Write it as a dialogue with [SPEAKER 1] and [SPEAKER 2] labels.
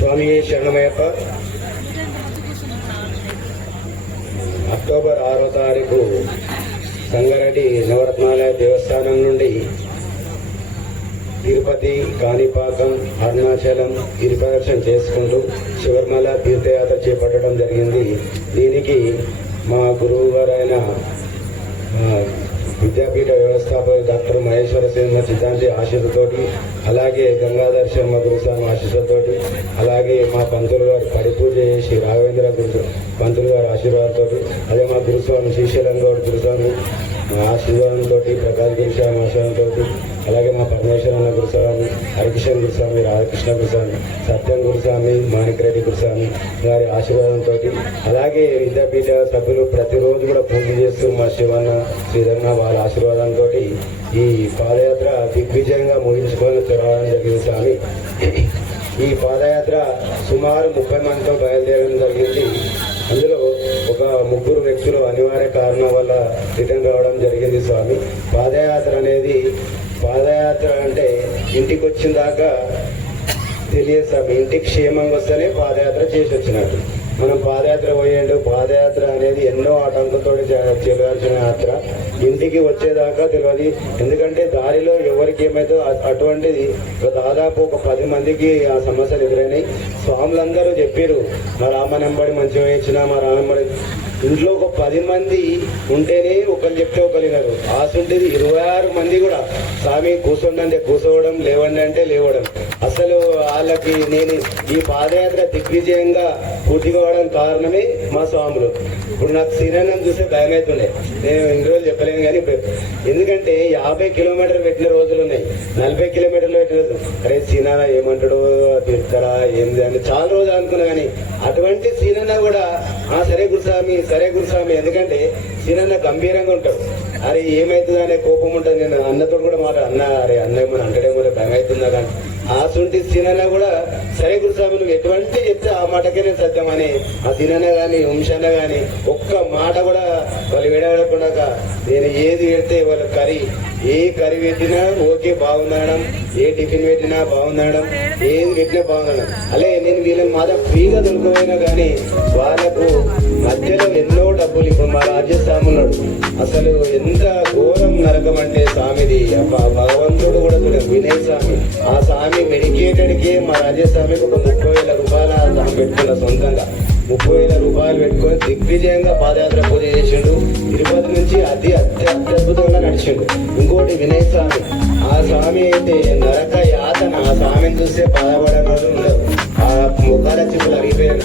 [SPEAKER 1] స్వామి శరణమయ్యప్ప. అక్టోబర్ ఆరో తారీఖు సంగారెడ్డి నవరత్నాలయ దేవస్థానం నుండి తిరుపతి కాణిపాకం అరుణాచలం గిరి చేసుకుంటూ శివర్మల తీర్థయాత్ర చేపట్టడం జరిగింది. దీనికి మా గురువు గారైన విద్యాపీఠ వ్యవస్థాపక డాక్టర్ మహేశ్వర సింహ సిద్ధాంతి ఆశీస్సుతోటి అలాగే గంగాధర్ శర్మ గురుస్వామి ఆశీస్సుతోటి అలాగే మా పంతులు గారు పరిపూజ చేసి రాఘవేంద్ర గురు పంతులు గారి ఆశీర్వాదంతో అదే మా గురుస్వామి శ్రీశైలం గౌడ్ గురుస్వామి ఆశీర్వాదంతో ప్రకాశ్ గురుస్వామి ఆశీర్వాదంతో అలాగే మా పరమేశ్వరన్న గురుస్వామి హరికిషన్ గురుస్వామి రాధాకృష్ణ గురుస్వామి సత్యం గురుస్వామి మాణిక్రెడ్డి గురుస్వామి వారి ఆశీర్వాదంతో అలాగే విద్యాపీఠ సభ్యులు ప్రతిరోజు కూడా పూజ చేస్తూ మా శివన్న శ్రీధరణ వాళ్ళ ఆశీర్వాదంతో ఈ పాదయాత్ర దిగ్విజయంగా ముగించుకొని తిరగడం జరిగింది స్వామి. ఈ పాదయాత్ర సుమారు ముప్పై మందితో బయలుదేరడం జరిగింది. అందులో ఒక ముగ్గురు వ్యక్తులు అనివార్య కారణం వల్ల రిటర్న్ రావడం జరిగింది స్వామి. పాదయాత్ర అనేది పాదయాత్ర అంటే ఇంటికి వచ్చిన దాకా తెలియదు స్వామి. ఇంటికి క్షేమంగా వస్తేనే పాదయాత్ర చేసి వచ్చినట్టు. మనం పాదయాత్ర పోయేండు పాదయాత్ర అనేది ఎన్నో ఆటంకంతో చేయాల్సిన యాత్ర. ఇంటికి వచ్చేదాకా తెలియదు. ఎందుకంటే దారిలో ఎవరికి ఏమైతే అటువంటిది ఒక దాదాపు ఒక పది మందికి ఆ సమస్యలు ఎదురైనాయి. స్వాములందరూ చెప్పారు మా రామనంబడి మంచిగా ఇచ్చిన మా రామనంబడి ఇంట్లో ఒక పది మంది ఉంటేనే ఒకరు చెప్తే ఒకరు వినరు. ఆసుంటేది ఇరవై ఆరు మంది కూడా స్వామి కూర్చోండి అంటే కూర్చోవడం లేవండి అంటే లేవడం. అసలు వాళ్ళకి నేను ఈ పాదయాత్ర దిగ్విజయంగా పూర్తి కావడం కారణమే మా స్వాములు. ఇప్పుడు నాకు సినిమాను చూస్తే భయం అవుతుండే నేను ఇన్ని రోజులు చెప్పలేను కానీ ఇప్పుడు ఎందుకంటే యాభై కిలోమీటర్లు పెట్టిన రోజులు ఉన్నాయి. నలభై కిలోమీటర్లు పెట్టిన రోజు అరే సీనా ఏమంటాడు? తిడతాడా ఏంది? అని చాలా రోజులు అనుకున్నా కానీ అటువంటి సీనన్న కూడా ఆ సరే గురుస్వామి సరే గురుస్వామి ఎందుకంటే సీనన్న గంభీరంగా ఉంటాడు అరే ఏమైతుందా అనే కోపం ఉంటుంది. నేను అన్నతో కూడా మాట అన్న. అరే అన్న ఏమని అంటడేమో భయం అవుతుందా కానీ. ఆ సుంటి సీనన్న కూడా సరే గురుస్వామి నువ్వు ఎటువంటి మాటకే నేను సత్యం అని ఆ తిననే కానీ వంశన్న గాని ఒక్క మాట కూడా వాళ్ళు విడవడకుండా నేను ఏది పెడితే వాళ్ళ కర్రీ. ఏ కర్రీ పెట్టినా ఓకే బాగుందనడం ఏ టిఫిన్ పెట్టినా బాగుందనడం ఏది పెట్టినా బాగుందనడం అలాగే నేను వీళ్ళని మాత్రం ఫ్రీగా దొరకపోయినా కానీ వాళ్ళకు మధ్యలో ఎన్నో డబ్బులు ఇప్పుడు మా రాజ్యస్వామి ఉన్నాడు అసలు ఎంత ఘోరం నరకం అంటే స్వామిది. భగవంతుడు కూడా వినయ్ స్వామి ఆ స్వామి మెడికేటెడ్కి మా రాజ్యస్వామికి ఒక ముప్పై వేల రూపాయల దాన్ని పెట్టుకున్న సొంతంగా. ముప్పై వేల రూపాయలు పెట్టుకొని దిగ్విజయంగా పాదయాత్ర పూజ చేసిండు. తిరుపతి నుంచి అతి అత్య అత్యద్భుతంగా నడిచిండు. ఇంకోటి వినయ్ స్వామి ఆ స్వామి అయితే నరక యాతన ఆ స్వామిని చూస్తే బాధపడే రోజు ఉండదు ఆ ముఖాల చిప్పులు అరిగిపోయారు